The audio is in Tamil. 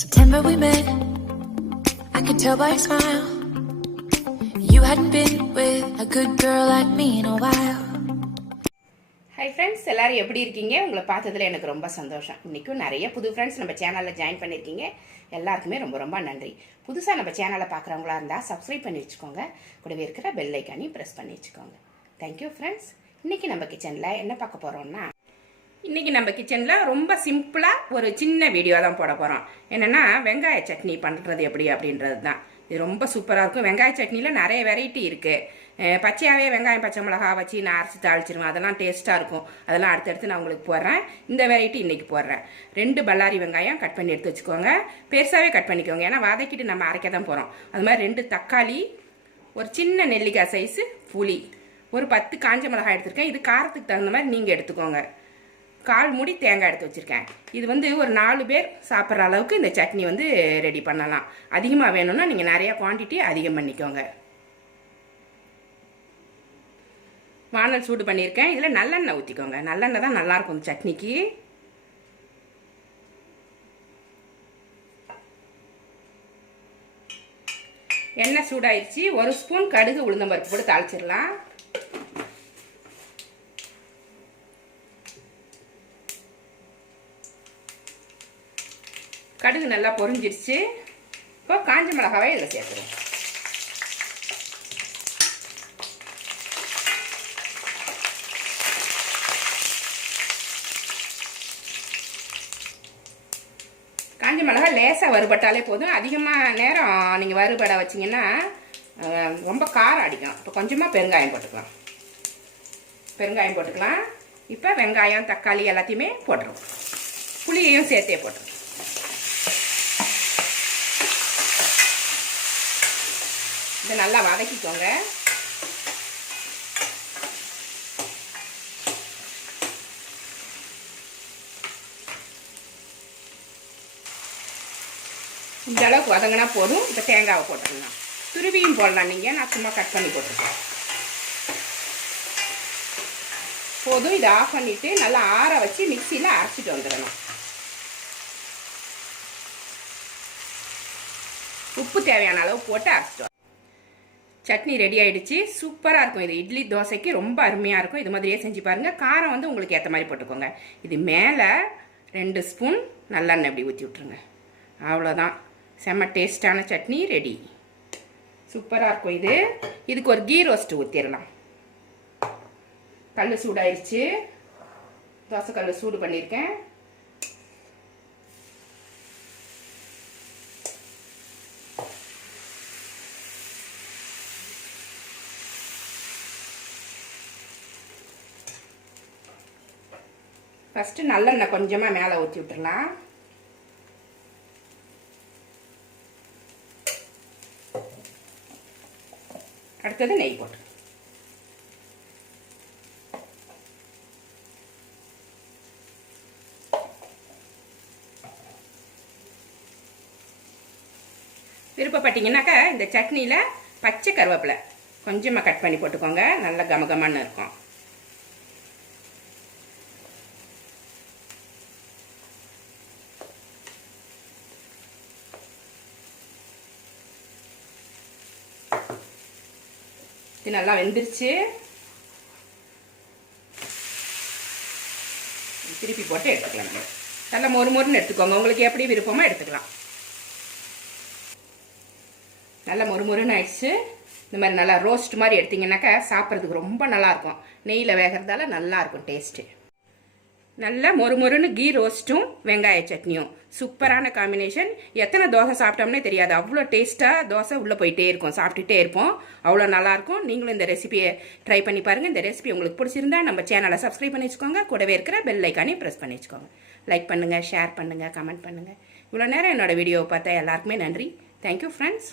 September we met? I could tell by your smile. You hadn't been with a good girl like me in a while. Hi friends எல்லோரும் எப்படி இருக்கீங்க? உங்களை பார்த்ததில் எனக்கு ரொம்ப சந்தோஷம். இன்றைக்கும் நிறைய புது ஃப்ரெண்ட்ஸ் நம்ம சேனலில் ஜாயின் பண்ணியிருக்கீங்க எல்லாருக்குமே ரொம்ப ரொம்ப நன்றி. புதுசாக நம்ம சேனலை பார்க்குறவங்களா இருந்தால் சப்ஸ்கிரைப் பண்ணி வச்சுக்கோங்க. கூடவே இருக்கிற பெல் ஐக்கானையும் ப்ரெஸ் பண்ணி வச்சுக்கோங்க. தேங்க்யூ ஃப்ரெண்ட்ஸ் இன்றைக்கி நம்ம கிச்சனில் என்ன பார்க்க போகிறோம்னா இன்றைக்கி நம்ம கிச்சனில் ரொம்ப சிம்பிளாக ஒரு சின்ன வீடியோ தான் போட போகிறோம் என்னென்னா வெங்காய சட்னி பண்ணுறது எப்படி அப்படின்றது தான். இது ரொம்ப சூப்பராக இருக்கும். வெங்காய சட்னியில் நிறைய வெரைட்டி இருக்குது பச்சையாகவே வெங்காயம் பச்சை மிளகா வச்சு நான் அரைச்சி தாளிச்சிருவேன். அதெல்லாம் டேஸ்ட்டாக இருக்கும். அதெல்லாம் அடுத்தடுத்து நான் உங்களுக்கு போடுறேன். இந்த வெரைட்டி இன்றைக்கி போடுறேன். ரெண்டு பல்லாரி வெங்காயம் கட் பண்ணி எடுத்து வச்சுக்கோங்க. பெருசாகவே கட் பண்ணிக்கோங்க. ஏன்னா வதக்கிட்டு நம்ம அரைக்க தான் போகிறோம் அது மாதிரி ரெண்டு தக்காளி ஒரு சின்ன நெல்லிக்காய் சைஸு புளி. ஒரு பத்து காஞ்ச மிளகாய் எடுத்திருக்கேன். இது காரத்துக்கு தகுந்த மாதிரி நீங்கள் எடுத்துக்கோங்க. கால் மூடி தேங்காய் எடுத்து வச்சுருக்கேன். இது வந்து ஒரு நாலு பேர் சாப்பிட்ற அளவுக்கு இந்த சட்னி வந்து ரெடி பண்ணலாம். அதிகமாக வேணும்னா நீங்கள் நிறையா குவான்டிட்டி அதிகம் பண்ணிக்கோங்க. வானல் சூடு பண்ணியிருக்கேன். இதில் நல்லெண்ணெய் ஊற்றிக்கோங்க நல்லெண்ணெய் தான் நல்லாயிருக்கும் இந்த சட்னிக்கு. எண்ணெய் சூடாயிடுச்சு ஒரு ஸ்பூன் கடுகு உளுந்தம்பருப்பு போட்டு தாளிச்சிடலாம். கடுகு நல்லா பொரிஞ்சிருச்சு. இப்போ காஞ்ச மிளகாவை இதில் சேர்த்துருவோம். காஞ்ச மிளகா லேசாக வறுபட்டாலே போதும். அதிகமாக நேரம் நீங்கள் வறுபட வச்சிங்கன்னா ரொம்ப காரம் அடிக்கும். இப்போ கொஞ்சமாக பெருங்காயம் போட்டுக்கலாம். பெருங்காயம் போட்டுக்கலாம். இப்போ வெங்காயம் தக்காளி எல்லாத்தையுமே போட்டுருவோம். புளியையும் சேர்த்தே போட்டுருவோம் இதை நல்லா வதக்கிக்கோங்க. இந்த அளவுக்கு வதங்கினா போதும். இப்போ தேங்காவை போட்டுக்கலாம். துருவியும் போடலாம் நீங்கள் நான் சும்மா கட் பண்ணி போட்டுருக்கேன் போதும். இதை ஆஃப் பண்ணிவிட்டு நல்லா ஆற வச்சு மிக்சியில் அரைச்சிட்டு வந்துடணும். உப்பு தேவையான அளவு போட்டு அரைச்சிட்டு சட்னி ரெடி ஆகிடுச்சு சூப்பராக இருக்கும் இது. இட்லி தோசைக்கு ரொம்ப அருமையாக இருக்கும். இது மாதிரியே செஞ்சு பாருங்கள் காரம் வந்து உங்களுக்கு ஏற்ற மாதிரி போட்டுக்கோங்க. இது மேலே ரெண்டு ஸ்பூன் நல்லெண்ணெய் இப்படி ஊற்றி விட்ருங்க அவ்வளோதான் செம்ம டேஸ்டான சட்னி ரெடி சூப்பராக இருக்கும் இது. இதுக்கு ஒரு கீ ரோஸ்ட்டு ஊற்றிடலாம் கல் சூடாயிருச்சு. தோசை கல் சூடு பண்ணியிருக்கேன். ஃபஸ்ட்டு நல்லெண்ணெய் கொஞ்சமாக மேலே ஊற்றி விட்டுறலாம். அடுத்தது நெய் போட்டு. விருப்பப்பட்டீங்கன்னாக்கா இந்த சட்னியில் பச்சை கருவேப்பிலை கொஞ்சமாக கட் பண்ணி போட்டுக்கோங்க. நல்ல கமகமான்னு இருக்கும். இது நல்லா வெந்துருச்சு. திருப்பி போட்டு எடுத்துக்கலாம் நம்ம. நல்லா மொறு மொறுன்னு எடுத்துக்கோங்க. உங்களுக்கு எப்படி விருப்பமாக எடுத்துக்கலாம். நல்லா மொறு மொறுன்னு ஆயிடுச்சு. இந்த மாதிரி நல்லா ரோஸ்ட் மாதிரி எடுத்தீங்கன்னாக்கா சாப்பிட்றதுக்கு ரொம்ப நல்லாயிருக்கும் நெய்யில் வேகிறதால நல்லாயிருக்கும் டேஸ்ட்டு நல்ல மொறு மொறுன்னு கீ ரோஸ்ட்டும் வெங்காய சட்னியும். சூப்பரான காம்பினேஷன் எத்தனை தோசை சாப்பிட்டோம்னே தெரியாது. அவ்வளோ டேஸ்ட்டாக தோசை உள்ளே போயிட்டே இருக்கும். சாப்பிட்டுட்டே இருப்போம். அவ்வளோ நல்லாயிருக்கும். நீங்களும் இந்த ரெசிபியை ட்ரை பண்ணி பாருங்கள் இந்த ரெசிபி உங்களுக்கு பிடிச்சிருந்தா நம்ம சேனலை சப்ஸ்கிரைப் பண்ணி வச்சுக்கோங்க. கூடவே இருக்கிற பெல் ஐக்கானையும் ப்ரெஸ் பண்ணி வச்சுக்கோங்க. லைக் பண்ணுங்கள் ஷேர் பண்ணுங்கள் கமெண்ட் பண்ணுங்கள் இவ்வளோ நேரம் என்னோட வீடியோவை பார்த்தா எல்லாருக்குமே நன்றி. Thank you friends